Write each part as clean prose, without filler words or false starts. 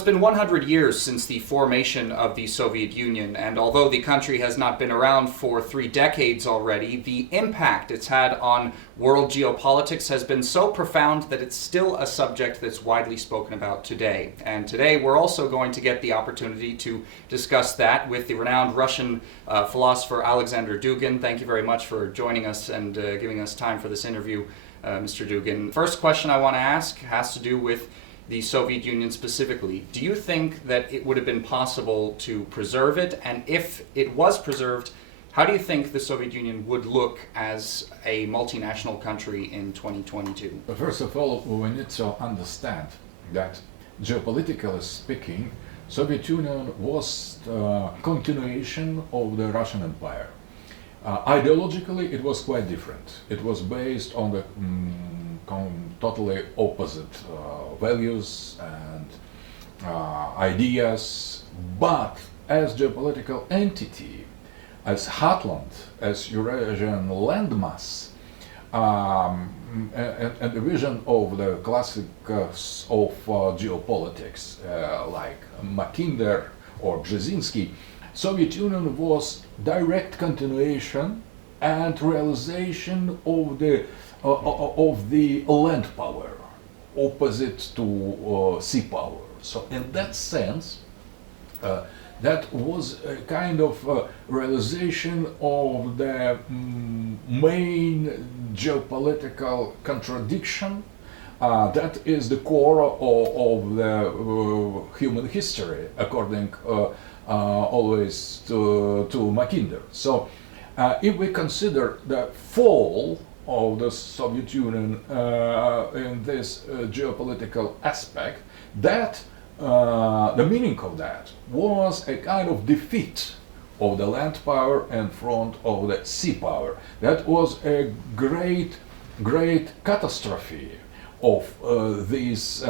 it's been 100 years since the formation of the Soviet Union, and although the country has not been around for 3 decades already, the impact it's had on world geopolitics has been so profound that it's still a subject that's widely spoken about today. And today we're also going to get the opportunity to discuss that with the renowned Russian philosopher Alexander Dugin. Thank you very much for joining us and giving us time for this interview, Mr. Dugin. First question I want to ask has to do with the Soviet Union specifically. Do you think that it would have been possible to preserve it? And if it was preserved, how do you think the Soviet Union would look as a multinational country in 2022? First of all, we need to understand that, geopolitically speaking, Soviet Union was a continuation of the Russian Empire. Ideologically, it was quite different. It was based on the totally opposite values and ideas, but as geopolitical entity, as heartland, as Eurasian landmass, and the vision of the classics of geopolitics, like Mackinder or Brzezinski, Soviet Union was direct continuation and realization of the land power, opposite to sea power. So in that sense, that was a kind of realization of the main geopolitical contradiction that is the core of the human history, according always to Mackinder. So if we consider the fall of the Soviet Union in this geopolitical aspect, that the meaning of that was a kind of defeat of the land power in front of the sea power. That was a great catastrophe of this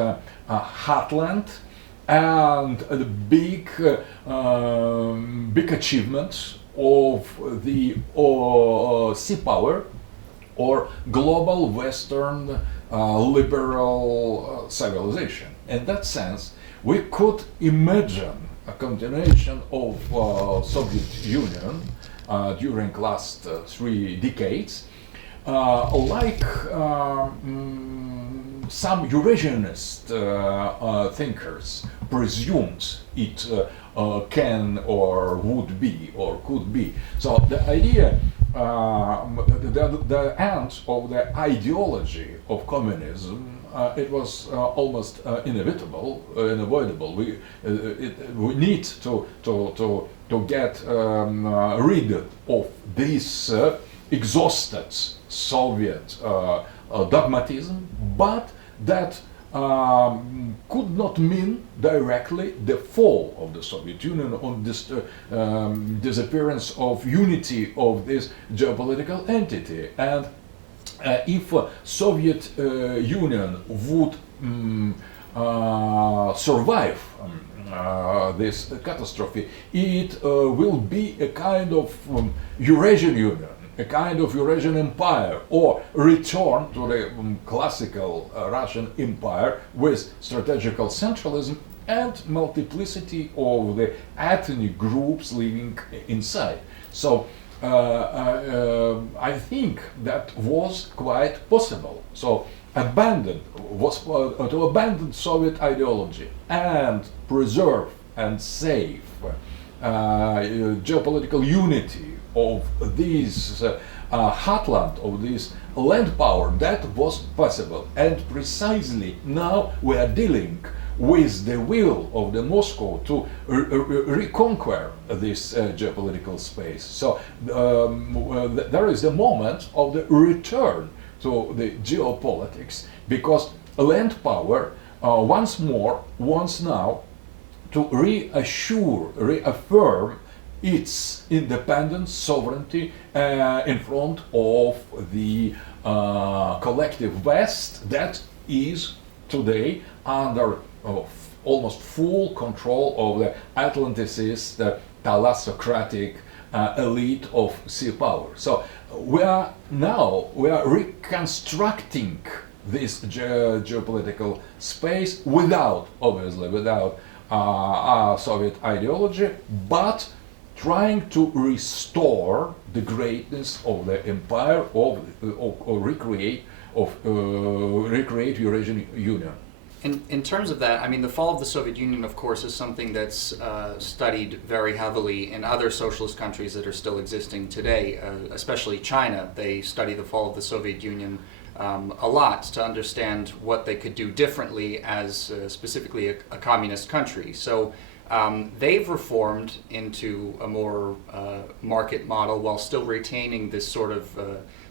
heartland and the big achievements of the sea power or global Western liberal civilization. In that sense, we could imagine a continuation of Soviet Union during last 3 decades, like some Eurasianist thinkers presumed it can or would be or could be. So the idea, the end of the ideology of communism, it was almost unavoidable. We need to get rid of this exhausted Soviet dogmatism, but that could not mean directly the fall of the Soviet Union or this disappearance of unity of this geopolitical entity. And if Soviet Union would survive this catastrophe, it will be a kind of Eurasian Union, a kind of Eurasian empire, or return to the classical Russian empire with strategical centralism and multiplicity of the ethnic groups living inside. So I think that was quite possible. So to abandon Soviet ideology and preserve and save geopolitical unity of this heartland, of this land power, that was possible. And precisely now we are dealing with the will of the Moscow to reconquer this geopolitical space. So there is the moment of the return to the geopolitics, because land power once more wants now to reaffirm its independence, sovereignty in front of the collective West that is today under almost full control of the Atlanticist, thalassocratic elite of sea power. So we are reconstructing this geopolitical space without Soviet ideology, but trying to restore the greatness of the empire, or recreate Eurasian Union. In terms of that, I mean, the fall of the Soviet Union, of course, is something that's studied very heavily in other socialist countries that are still existing today, especially China. They study the fall of the Soviet Union a lot to understand what they could do differently as specifically a communist country. So they've reformed into a more market model while still retaining this sort of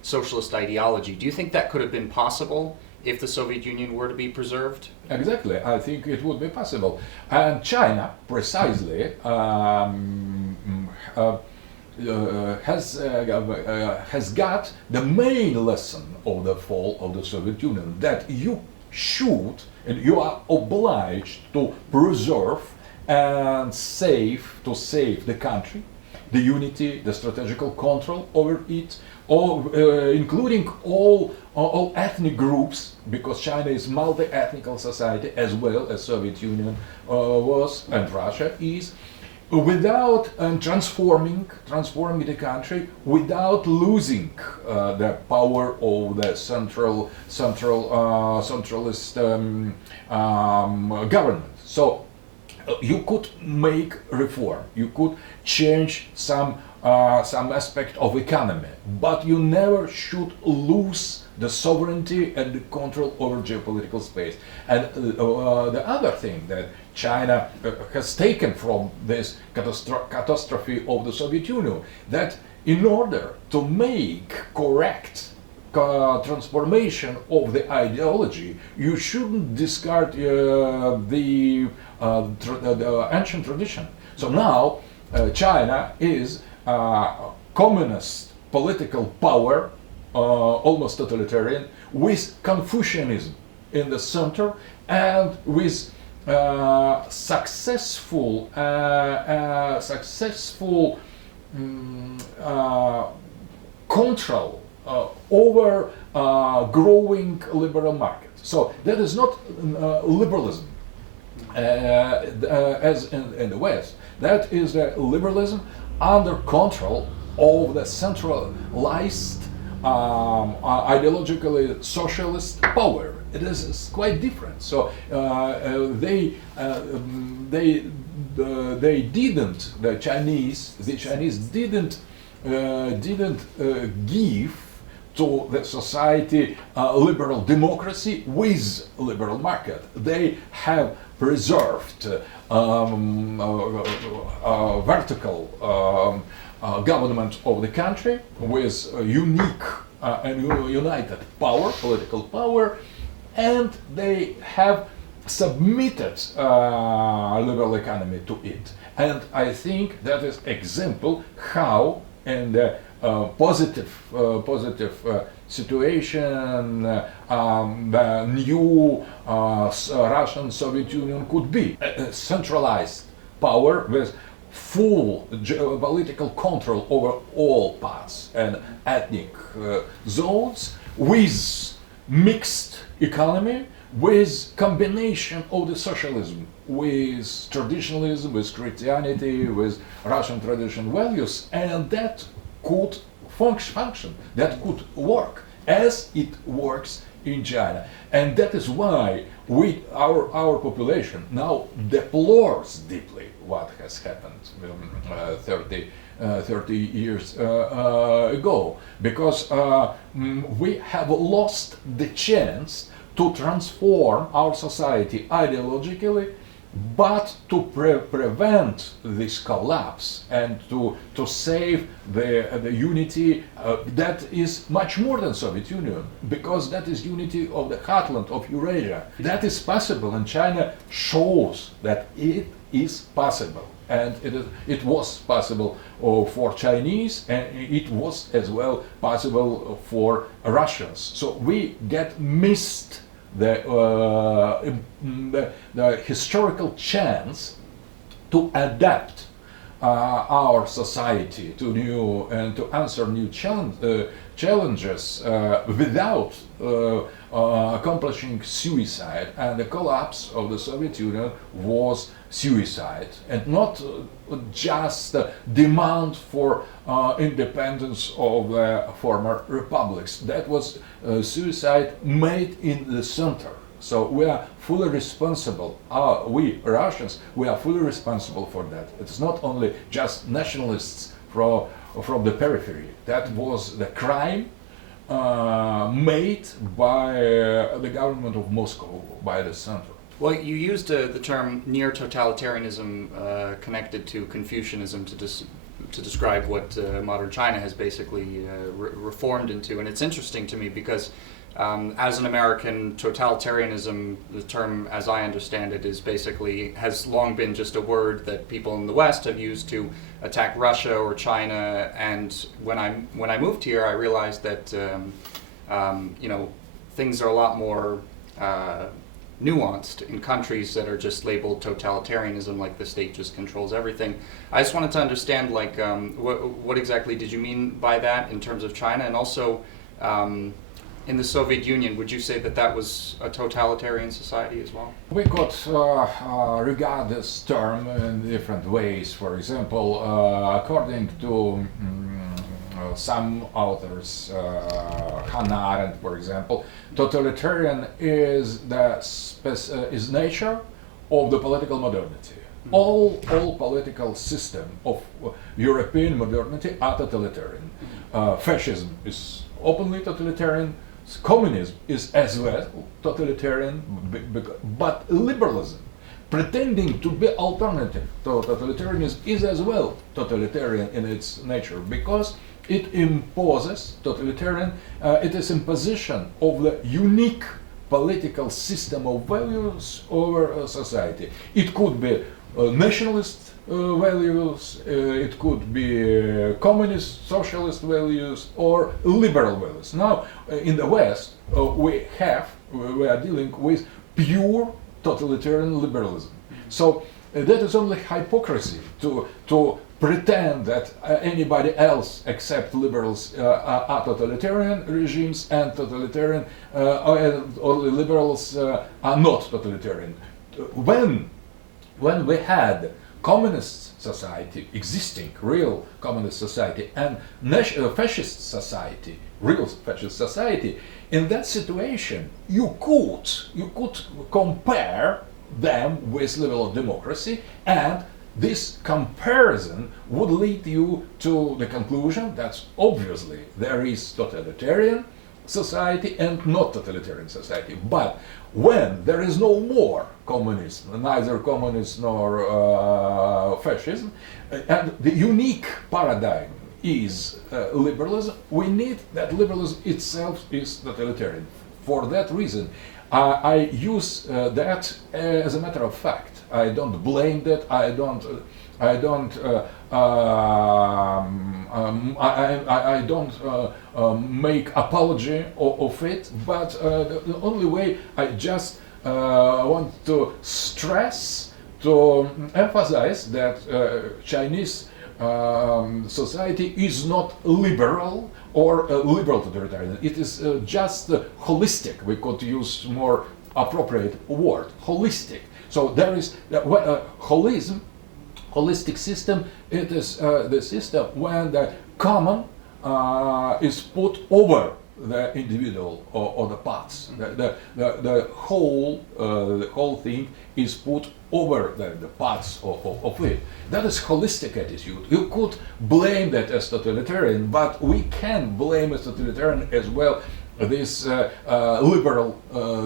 socialist ideology. Do you think that could have been possible if the Soviet Union were to be preserved? Exactly, I think it would be possible. And China, precisely, has got the main lesson of the fall of the Soviet Union, that you should and you are obliged to preserve and save the country, the unity, the strategical control over it, including all ethnic groups, because China is multi-ethnical society as well as Soviet Union was and Russia is, without transforming the country, without losing the power of the centralist government. So you could make reform, you could change some aspect of economy, but you never should lose the sovereignty and the control over geopolitical space. And the other thing that China has taken from this catastrophe of the Soviet Union, that in order to make correct transformation of the ideology, you shouldn't discard the ancient tradition. So now China is communist political power, almost totalitarian, with Confucianism in the center, and with successful control over growing liberal market. So that is not liberalism as in the West. That is the liberalism under control of the centralized ideologically socialist power. It is quite different. So the Chinese didn't give to the society liberal democracy with liberal market. They have preserved vertical government of the country with unique and united power, political power, and they have submitted liberal economy to it. And I think that is example how in the positive situation the new Russian Soviet Union could be a centralized power with full geopolitical control over all parts and ethnic zones, with mixed economy, with combination of the socialism, with traditionalism, with Christianity, with Russian tradition values, and that could function, that could work as it works in China. And that is why our population now deplores deeply what has happened 30 years ago, because we have lost the chance to transform our society ideologically, but to prevent this collapse and to save the unity that is much more than Soviet Union, because that is unity of the heartland of Eurasia. That is possible, and China shows that it is possible. And it was possible for Chinese, and it was as well possible for Russians. So we get missed the historical chance to adapt our society to new and to answer new challenges without accomplishing suicide, and the collapse of the Soviet Union was suicide, and not just demand for independence of the former republics. That was suicide made in the center. So we are fully responsible, we Russians, we are fully responsible for that. It's not only just nationalists from the periphery. That was the crime made by the government of Moscow, by the center. Well, you used the term near-totalitarianism connected to Confucianism to describe what modern China has basically reformed into. And it's interesting to me because as an American, totalitarianism, the term as I understand it, is basically has long been just a word that people in the West have used to attack Russia or China. And when I moved here, I realized that things are a lot more nuanced in countries that are just labeled totalitarianism, like the state just controls everything. I just wanted to understand, like, what exactly did you mean by that in terms of China, and also in the Soviet Union, would you say that that was a totalitarian society as well? We could regard this term in different ways. For example, according to some authors, Hannah Arendt, for example, totalitarian is is nature of the political modernity. Mm-hmm. All political system of European modernity are totalitarian. Fascism is openly totalitarian. Communism is as well totalitarian, but liberalism, pretending to be alternative to totalitarianism, is as well totalitarian in its nature, because it imposes totalitarian, it is imposition of the unique political system of values over society. It could be nationalist values, it could be communist, socialist values, or liberal values. Now, in the West, we are dealing with pure totalitarian liberalism. So that is only hypocrisy to pretend that anybody else except liberals are totalitarian regimes, and totalitarian only liberals are not totalitarian. When we had communist society, existing real communist society, and fascist society, real fascist society, in that situation you could compare them with level of democracy, and this comparison would lead you to the conclusion that obviously there is totalitarian society and not totalitarian society. But when there is no more communism, neither communism nor fascism, and the unique paradigm is liberalism, we need that liberalism itself is totalitarian. For that reason, I use that as a matter of fact. I don't blame that. I don't make apology of it. But the only way I just want to stress, to emphasize that Chinese society is not liberal or liberal totalitarian. It is just holistic. We could use more appropriate word, holistic. So there is holism, holistic system. It is the system when the common is put over the individual or the parts. The whole thing is put over the parts of it. That is holistic attitude. You could blame that as totalitarian, but we can blame as totalitarian as well this liberal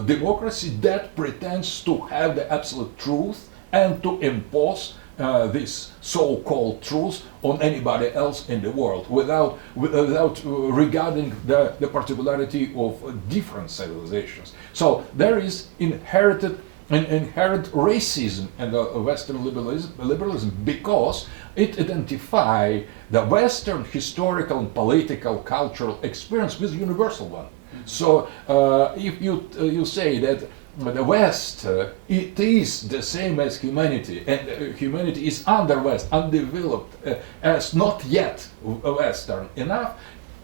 democracy that pretends to have the absolute truth and to impose this so-called truth on anybody else in the world without regarding the particularity of different civilizations. So there is inherent racism in the Western liberalism because it identifies the Western historical and political cultural experience with universal one. So if you say that the West, it is the same as humanity, and humanity is under West, undeveloped, as not yet Western enough,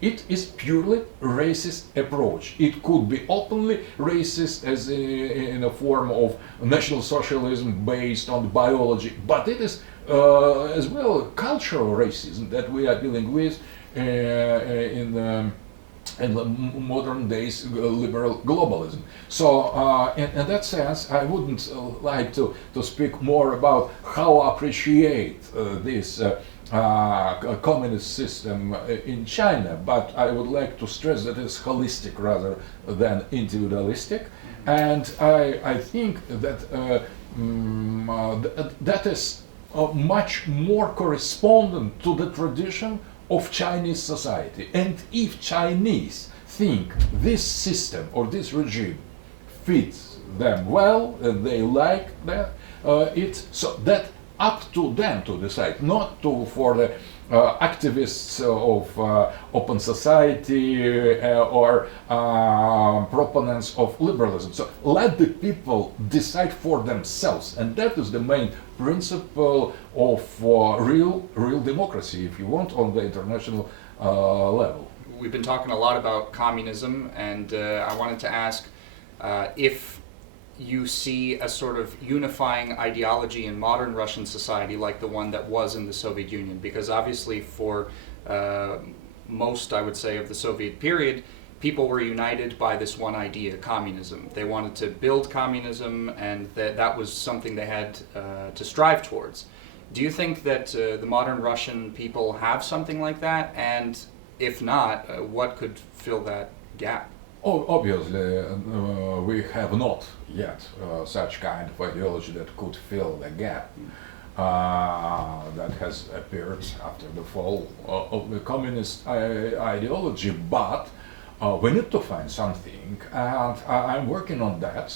it is purely racist approach. It could be openly racist as in a form of National Socialism based on biology, but it is as well cultural racism that we are dealing with in the modern days liberal globalism. So in that sense, I wouldn't like to speak more about how I appreciate this communist system in China, but I would like to stress that it's holistic rather than individualistic. And I think that that is much more correspondent to the tradition of Chinese society. And if Chinese think this system or this regime fits them well and they like that, it, so that up to them to decide, not to for the activists of open society or proponents of liberalism. So let the people decide for themselves, and that is the main principle of real democracy, if you want, on the international level. We've been talking a lot about communism, and I wanted to ask if you see a sort of unifying ideology in modern Russian society like the one that was in the Soviet Union, because obviously for most, I would say, of the Soviet period, people were united by this one idea, communism. They wanted to build communism, and that was something they had to strive towards. Do you think that the modern Russian people have something like that? And if not, what could fill that gap? Oh, obviously, we have not yet such kind of ideology that could fill the gap that has appeared after the fall of the communist ideology, but we need to find something, and I'm working on that.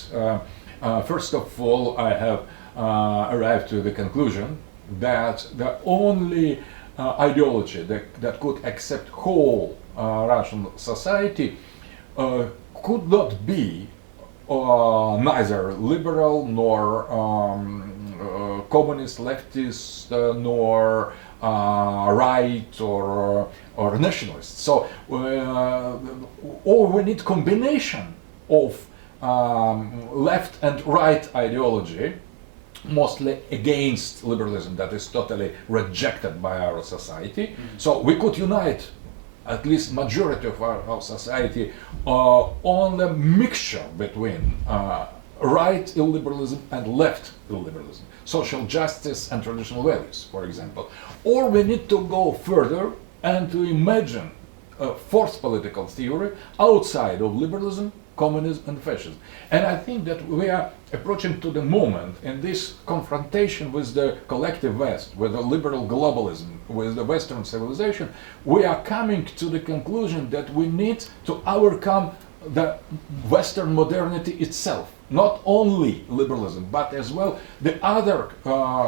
First of all, I have arrived to the conclusion that the only ideology that could accept whole Russian society could not be neither liberal nor communist, leftist, nor right or nationalist. So or we need combination of left and right ideology, mostly against liberalism, that is totally rejected by our society. So we could unite at least majority of our society on the mixture between right illiberalism and left illiberalism, social justice and traditional values, for example. Or we need to go further and to imagine a fourth political theory outside of liberalism, communism and fascism. And I think that we are approaching to the moment in this confrontation with the collective West, with the liberal globalism, with the Western civilization, we are coming to the conclusion that we need to overcome the Western modernity itself. Not only liberalism, but as well the other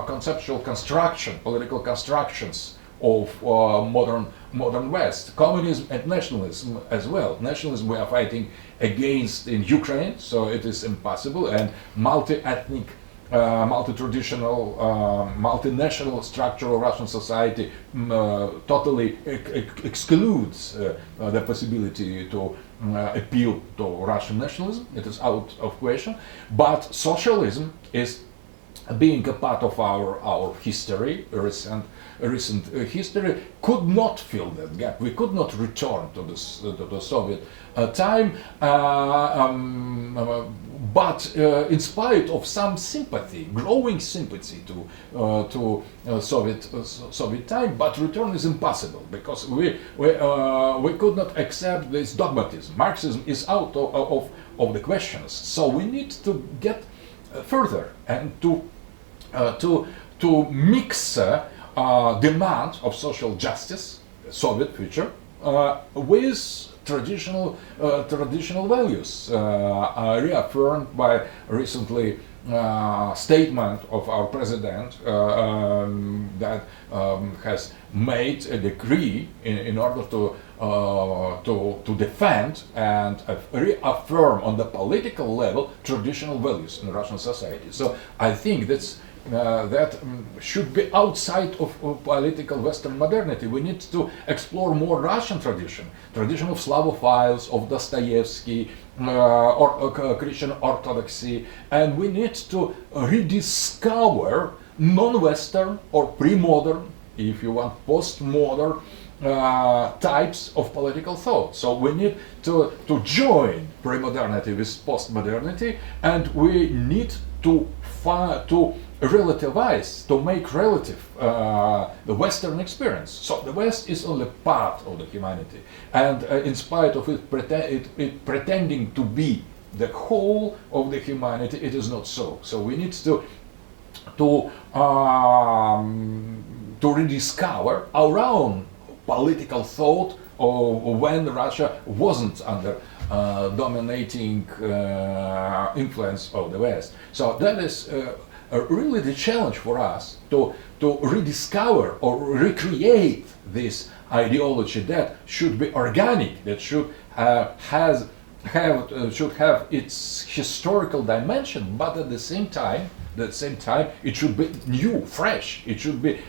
conceptual construction, political constructions of modern West, communism and nationalism as well. Nationalism we are fighting against in Ukraine, so it is impossible, and multi-ethnic, multi-traditional, multinational structural Russian society totally excludes the possibility to appeal to Russian nationalism. It is out of question. But socialism is being a part of our history, recent history, could not fill that gap. We could not return to the Soviet time, but in spite of some sympathy, growing sympathy to Soviet time, but return is impossible because we could not accept this dogmatism. Marxism is out of the questions. So we need to get further and to mix demand of social justice, Soviet future, with traditional values, reaffirmed by recently statement of our president that has made a decree in order to defend and reaffirm on the political level traditional values in Russian society. So I think that's should be outside of political Western modernity. We need to explore more Russian tradition of Slavophiles, of Dostoevsky, or Christian Orthodoxy, and we need to rediscover non-Western or pre-modern, if you want, postmodern types of political thought. So we need to join pre-modernity with postmodernity, and we need to relativize, to make relative the Western experience. So the West is only part of the humanity, and in spite of it pretending to be the whole of the humanity, it is not so. So we need to rediscover our own political thought of when Russia wasn't under dominating influence of the West. So that is really the challenge for us to rediscover or recreate this ideology that should be organic, that should should have its historical dimension, but at the same time, it should be new, fresh. It should be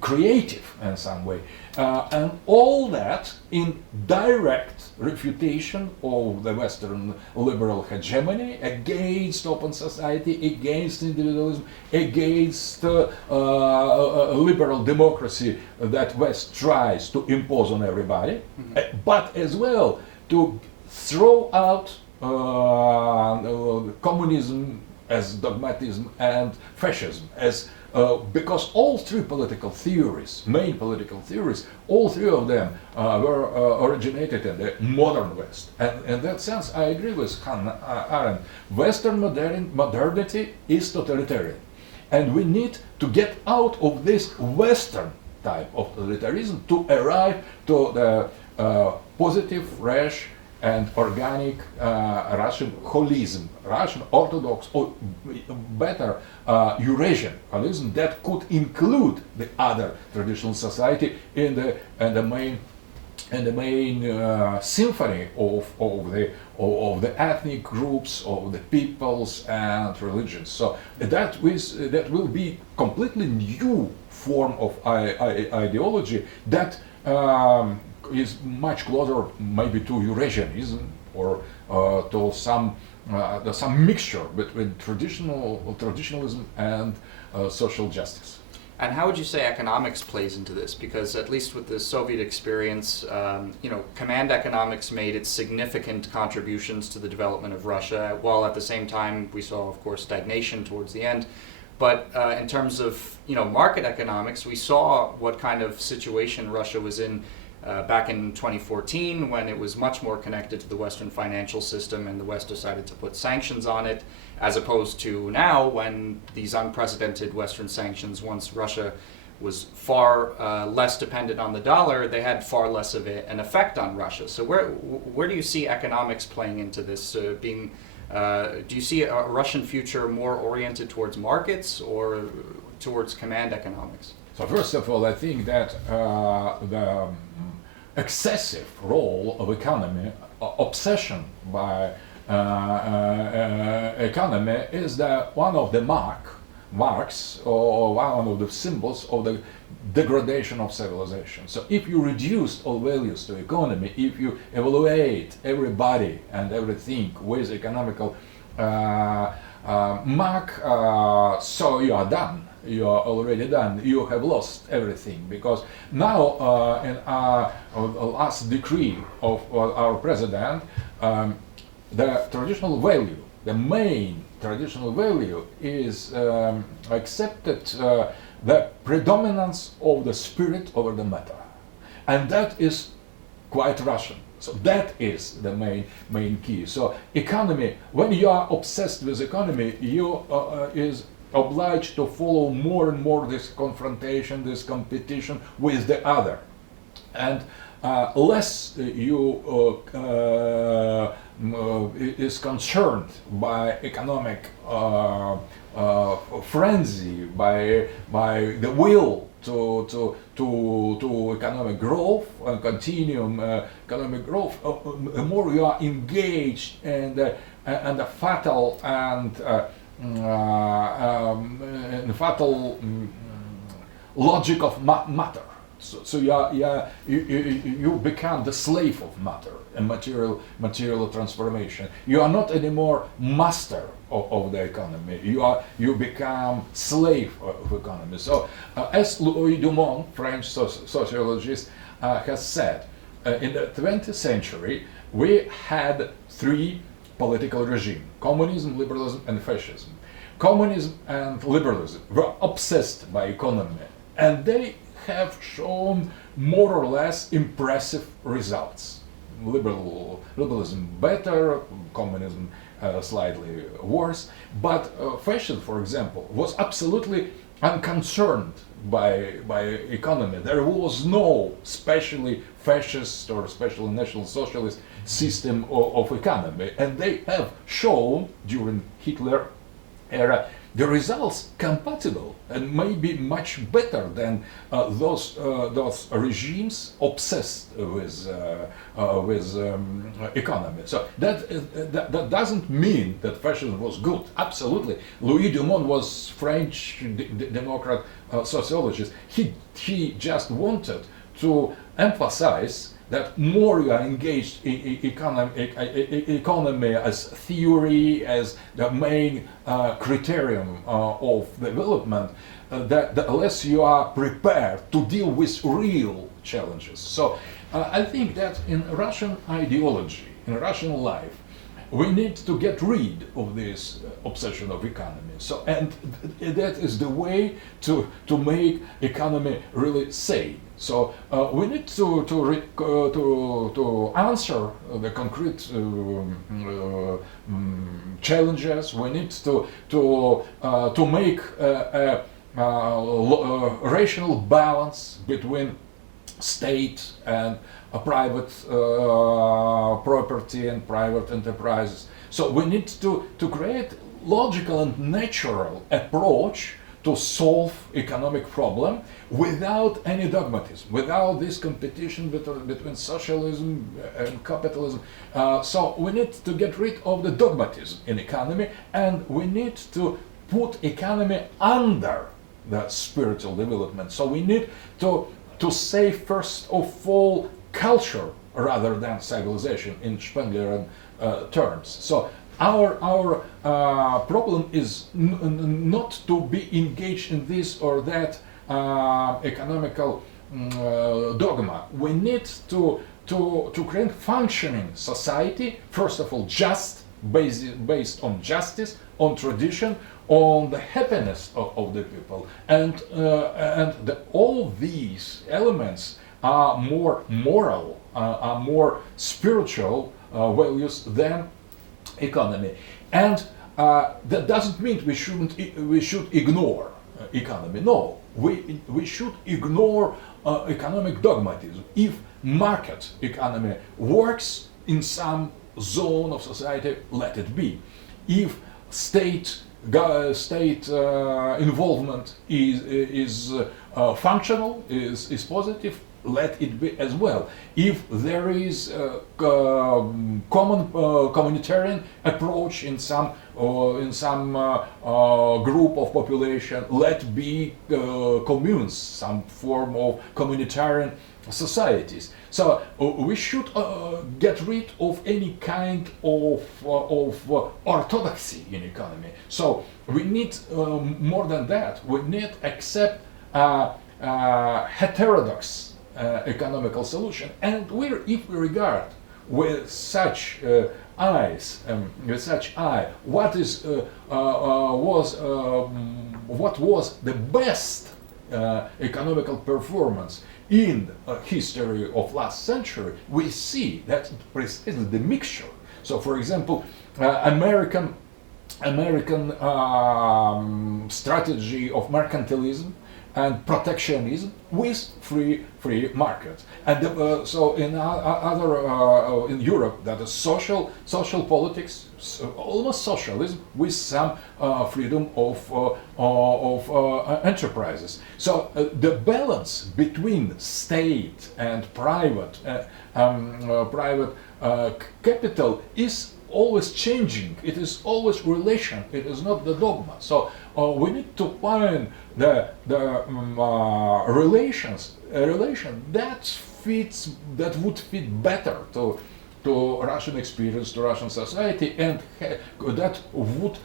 creative in some way, and all that in direct refutation of the Western liberal hegemony against open society, against individualism, against liberal democracy that West tries to impose on everybody, but as well to throw out communism as dogmatism and fascism as because all three political theories, main political theories, all three of them were originated in the modern West. And in that sense, I agree with Hannah Arendt. Western modernity is totalitarian. And we need to get out of this Western type of totalitarianism to arrive to the positive, fresh, and organic Russian holism, Russian Orthodox, or better, Eurasian holism that could include the other traditional society in the main symphony of the ethnic groups, of the peoples and religions. So that will be completely new form of ideology that is much closer maybe to Eurasianism or to some mixture between traditionalism and social justice. And how would you say economics plays into this? Because at least with the Soviet experience, command economics made its significant contributions to the development of Russia, while at the same time we saw, of course, stagnation towards the end. But in terms of market economics, we saw what kind of situation Russia was in back in 2014, when it was much more connected to the Western financial system and the West decided to put sanctions on it, as opposed to now when these unprecedented Western sanctions, once Russia was far less dependent on the dollar, they had far less of an effect on Russia. So where do you see economics playing into this? Do you see a Russian future more oriented towards markets or towards command economics? So first of all, I think that the excessive role of economy, obsession by economy is one of the marks or one of the symbols of the degradation of civilization. So if you reduce all values to economy, if you evaluate everybody and everything with economical mark, so you are done. You are already done. You have lost everything, because now in the last decree of our president, the traditional value, the main traditional value is accepted the predominance of the spirit over the matter, and that is quite Russian. So that is the main key. So economy, when you are obsessed with economy, you is obliged to follow more and more this confrontation, this competition with the other, and less you is concerned by economic frenzy, by the will to economic growth and continuum economic growth. The more you are engaged in the fatal and in fatal logic of matter. So you become the slave of matter and material transformation. You are not anymore master of the economy. You become slave of economy. So as Louis Dumont, French sociologist, has said, in the 20th century we had three political regimes: communism, liberalism, and fascism. Communism and liberalism were obsessed by economy, and they have shown more or less impressive results. Liberalism better, communism slightly worse, but fascism, for example, was absolutely unconcerned by economy. There was no specially fascist or specially national socialist system of economy, and they have shown during Hitler era the results compatible and maybe much better than those regimes obsessed with economy. So that doesn't mean that fascism was good. Absolutely, Louis Dumont was French Democrat sociologist. He just wanted to emphasize that more you are engaged in economy as theory, as the main criterion of development, that the less you are prepared to deal with real challenges. So I think that in Russian ideology, in Russian life, we need to get rid of this obsession of economy. So, and that is the way to make economy really sane. So we need to answer the concrete challenges. We need to make a rational balance between state and private property and private enterprises. So we need to create logical and natural approach to solve economic problem without any dogmatism, without this competition between socialism and capitalism. So we need to get rid of the dogmatism in economy, and we need to put economy under the spiritual development. So we need to say first of all culture rather than civilization in Spenglerian terms. So our problem is not to be engaged in this or that economical dogma. We need to create functioning society, first of all just, based on justice, on tradition, on the happiness of the people, and all these elements are more moral, are more spiritual values than economy. And that doesn't mean we should ignore economy. No, we should ignore economic dogmatism. If market economy works in some zone of society, let it be. If state involvement is functional, is positive, let it be as well. If there is a common communitarian approach in some group of population, let be communes, some form of communitarian societies. So we should get rid of any kind of orthodoxy in economy. So we need more than that. We need accept heterodox economical solution, and if we regard with such eyes, what was the best economical performance in history of last century, we see that precisely the mixture. So, for example, American strategy of mercantilism and protectionism with free markets, and so in in Europe, that is social politics, almost socialism with some freedom of enterprises. So the balance between state and private capital is always changing. It is always relation. It is not the dogma. So we need to find the relation that would fit better to Russian experience, to Russian society, and that would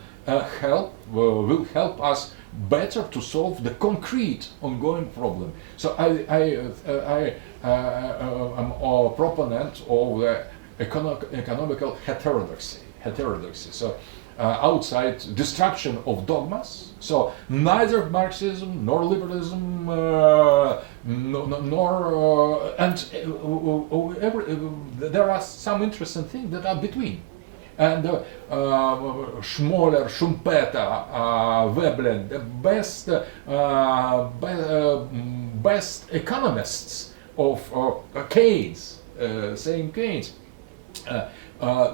will help us better to solve the concrete ongoing problem. So I am a proponent of the economical heterodoxy. So outside destruction of dogmas. So neither Marxism nor liberalism there are some interesting things that are between. And Schmoller, Schumpeter, Veblen, the best economists of Keynes, same Keynes,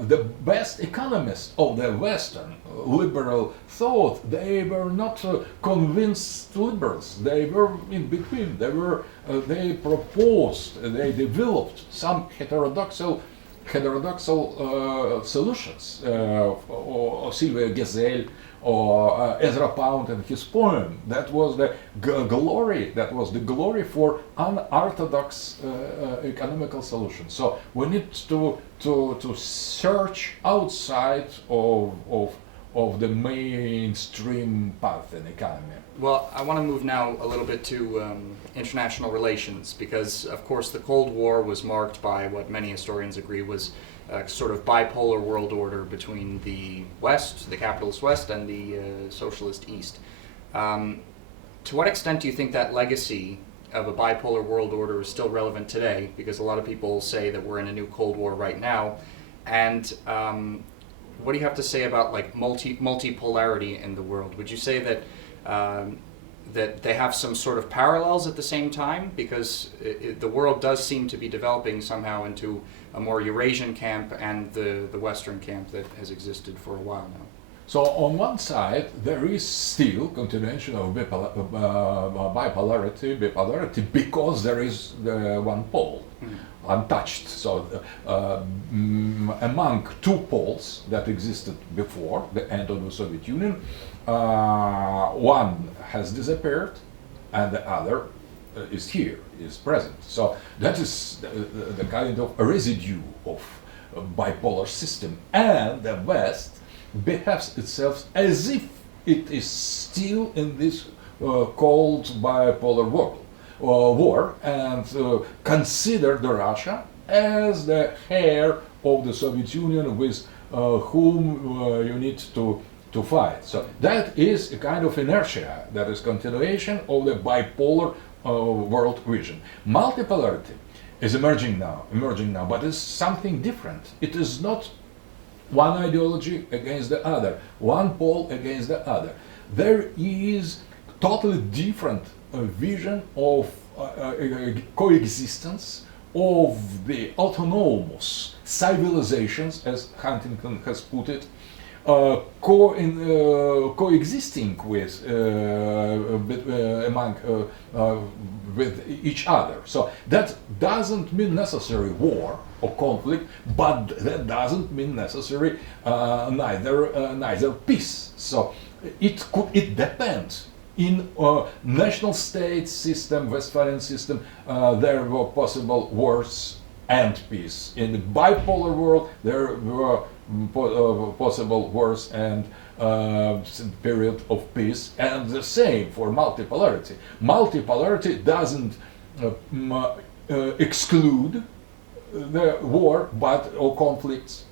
the best economists of the Western liberal thought, they were not convinced liberals. They were in between. They proposed, they developed some heterodoxal solutions, or Sylvia Gesell, or Ezra Pound and his poem. That was the glory. That was the glory for unorthodox economical solutions. So we need to search outside of the mainstream path in economy. Well, I want to move now a little bit to international relations, because of course the Cold War was marked by what many historians agree was a sort of bipolar world order between the West, the capitalist West, and the socialist East. To what extent do you think that legacy of a bipolar world order is still relevant today? Because a lot of people say that we're in a new Cold War right now. And what do you have to say about like multipolarity in the world? Would you say that that they have some sort of parallels at the same time? Because the world does seem to be developing somehow into a more Eurasian camp and the Western camp that has existed for a while now. So on one side, there is still continuation of bipolarity because there is the one pole. Untouched. So among two poles that existed before the end of the Soviet Union, one has disappeared and the other is here, is present. So that is the kind of a residue of a bipolar system, and the West behaves itself as if it is still in this cold bipolar world. War and consider the Russia as the heir of the Soviet Union with whom you need to fight. So that is a kind of inertia, that is continuation of the bipolar world vision. Multipolarity is emerging now, but it's something different. It is not one ideology against the other, one pole against the other. There is totally different vision of coexistence of the autonomous civilizations, as Huntington has put it, coexisting with with each other. So that doesn't mean necessary war or conflict, but that doesn't mean necessary neither peace. So it depends. In national state system, Westphalian system, there were possible wars and peace. In the bipolar world, there were possible wars and period of peace, and the same for multipolarity. Multipolarity doesn't exclude the war or conflicts,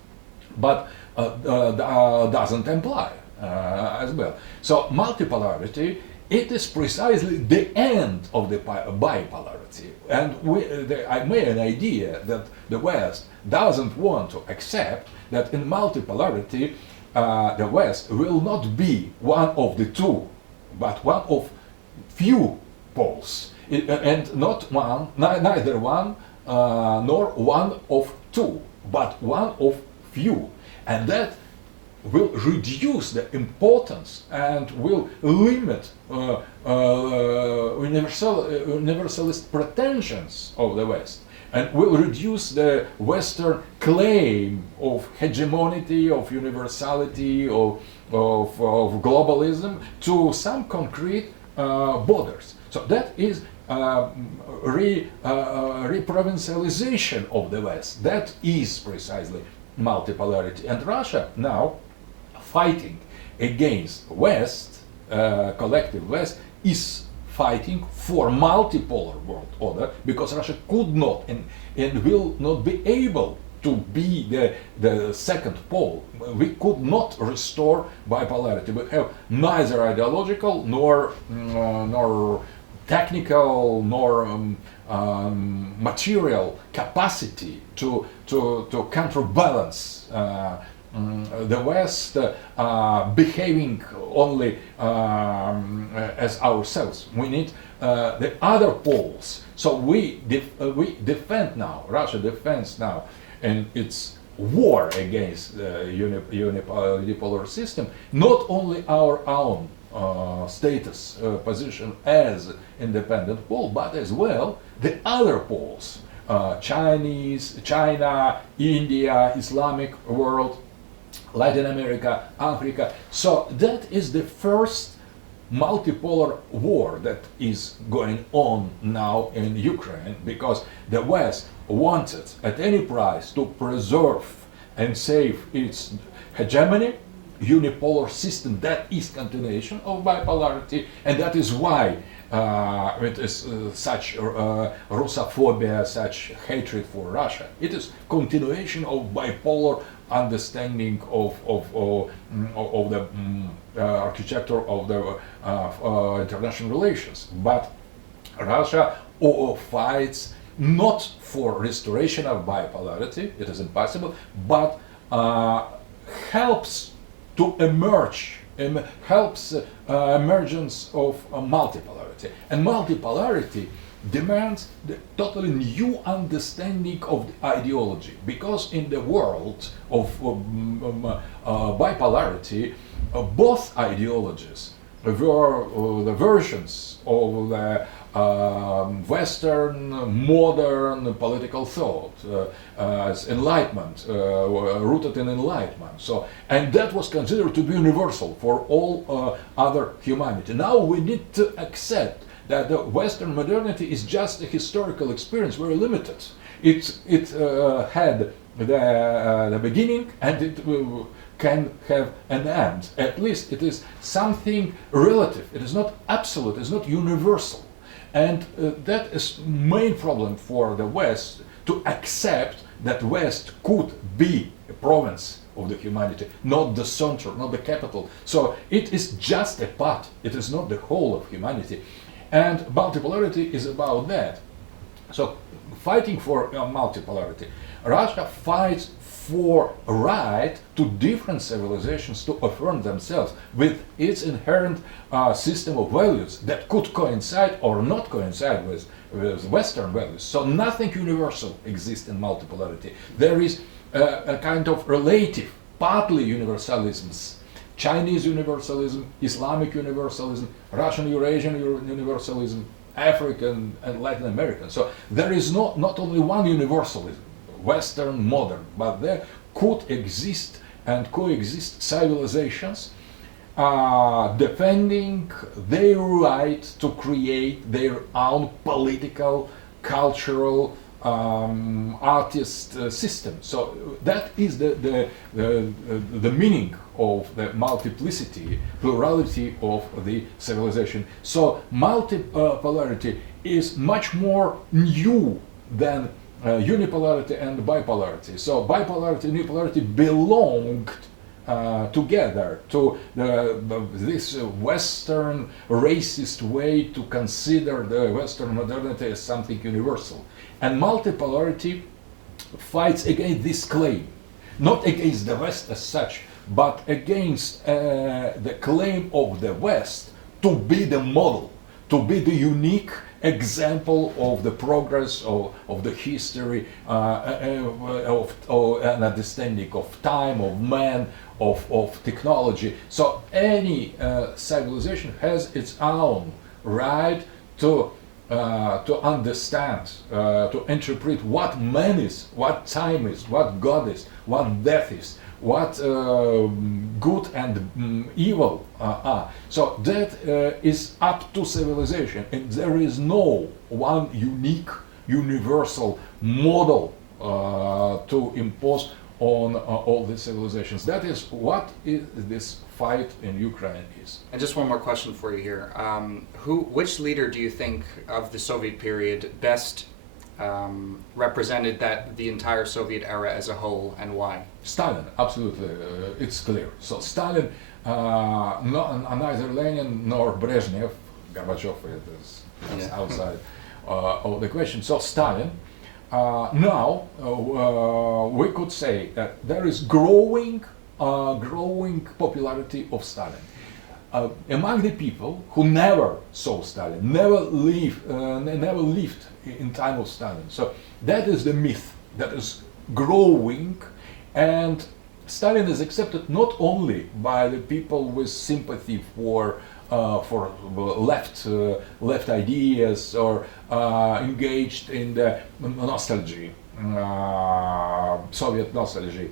but doesn't imply as well. So multipolarity, it is precisely the end of the bipolarity, and I made an idea that the West doesn't want to accept that in multipolarity the West will not be one of the two, but one of few poles, and not one, neither one nor one of two, but one of few, and that will reduce the importance and will limit universalist pretensions of the West. and will reduce the Western claim of hegemony, of universality, of globalism to some concrete borders. So that is reprovincialization of the West. That is precisely multipolarity. And Russia now fighting against West, collective West, is fighting for multipolar world order because Russia could not and will not be able to be the second pole. We could not restore bipolarity. We have neither ideological nor technical nor material capacity to counterbalance the West behaving only as ourselves. We need the other poles. So we defend now, Russia defends now, in its war against the unipolar system, not only our own status, position as independent pole, but as well the other poles, China, India, Islamic world, Latin America, Africa. So that is the first multipolar war that is going on now in Ukraine, because the West wanted at any price to preserve and save its hegemony, unipolar system that is continuation of bipolarity, and that is why it is such Russophobia, such hatred for Russia. It is continuation of bipolar understanding of the architecture of the international relations. But Russia fights not for restoration of bipolarity, it is impossible, but helps to emerge, helps emergence of multipolarity. And multipolarity demands the totally new understanding of the ideology, because in the world of bipolarity, both ideologies were the versions of the Western modern political thought as enlightenment, rooted in enlightenment. So, and that was considered to be universal for all other humanity. Now we need to accept that the Western modernity is just a historical experience, very limited. It had the beginning and it can have an end. At least it is something relative. It is not absolute. It is not universal. And that is main problem for the West, to accept that West could be a province of the humanity, not the center, not the capital. So it is just a part. It is not the whole of humanity. And multipolarity is about that. So fighting for multipolarity, Russia fights for a right to different civilizations to affirm themselves with its inherent system of values that could coincide or not coincide with Western values. So nothing universal exists in multipolarity. There is a kind of relative, partly universalisms. Chinese universalism, Islamic universalism, Russian Eurasian universalism, African and Latin American. So there is not only one universalism, Western, modern, but there could exist and coexist civilizations defending their right to create their own political, cultural, artist system. So that is the meaning of the multiplicity, plurality of the civilization. So multipolarity is much more new than unipolarity and bipolarity. So bipolarity and unipolarity belonged together to this Western racist way to consider the Western modernity as something universal. And multipolarity fights against this claim, not against the West as such, but against the claim of the West to be the model, to be the unique example of the progress of the history, of an understanding of time, of man, of technology. So any civilization has its own right to to understand, to interpret what man is, what time is, what God is, what death is, what good and evil are. So that is up to civilization, and there is no one unique, universal model to impose on all the civilizations. That is what this fight in Ukraine is. And just one more question for you here. Which leader do you think of the Soviet period best represented the entire Soviet era as a whole, and why? Stalin, absolutely, it's clear. So Stalin, neither Lenin nor Brezhnev, Gorbachev is outside of the question. So Stalin, now we could say that there is growing popularity of Stalin among the people who never saw Stalin, never lived in time of Stalin. So that is the myth that is growing, and Stalin is accepted not only by the people with sympathy for left ideas or engaged in the nostalgia, Soviet nostalgia,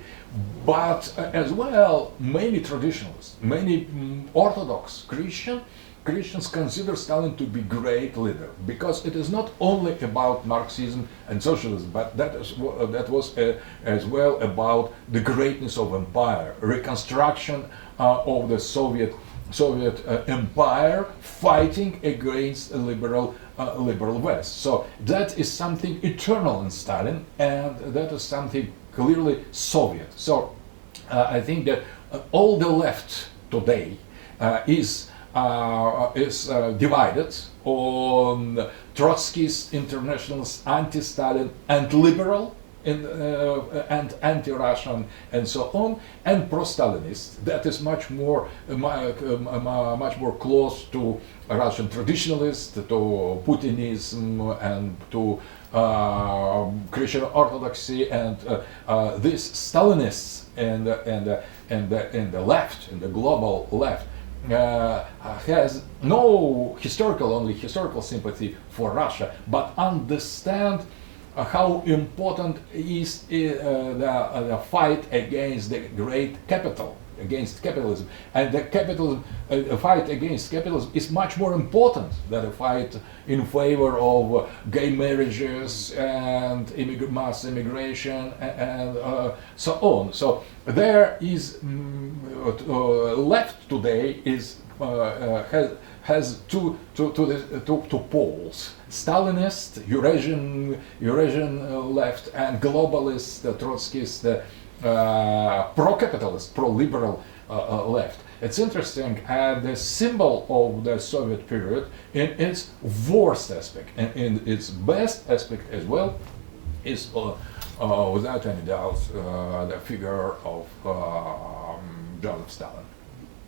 but as well many traditionalists, many Orthodox Christians consider Stalin to be great leader, because it is not only about Marxism and socialism, but that was as well about the greatness of empire, reconstruction of the Soviet empire, fighting against a liberal West. So that is something eternal in Stalin, and that is something clearly Soviet. So I think that all the left today is divided on Trotskyist, internationalist, anti-Stalin, and liberal, and anti-Russian, and so on, and pro-Stalinist. That is much more close to Russian traditionalists, to Putinism, and to Christian Orthodoxy, and these Stalinists and the left, and the global left, has no only historical sympathy for Russia, but understand how important is the fight against the great capital, against capitalism. And the fight against capitalism is much more important than a fight in favor of gay marriages and mass immigration and so on. So there is left today is has two poles: Stalinist, Eurasian left, and globalist, Trotskyist, pro-capitalist, pro-liberal left. It's interesting, and the symbol of the Soviet period in its worst aspect and in its best aspect as well is, without any doubt, the figure of Joseph Stalin.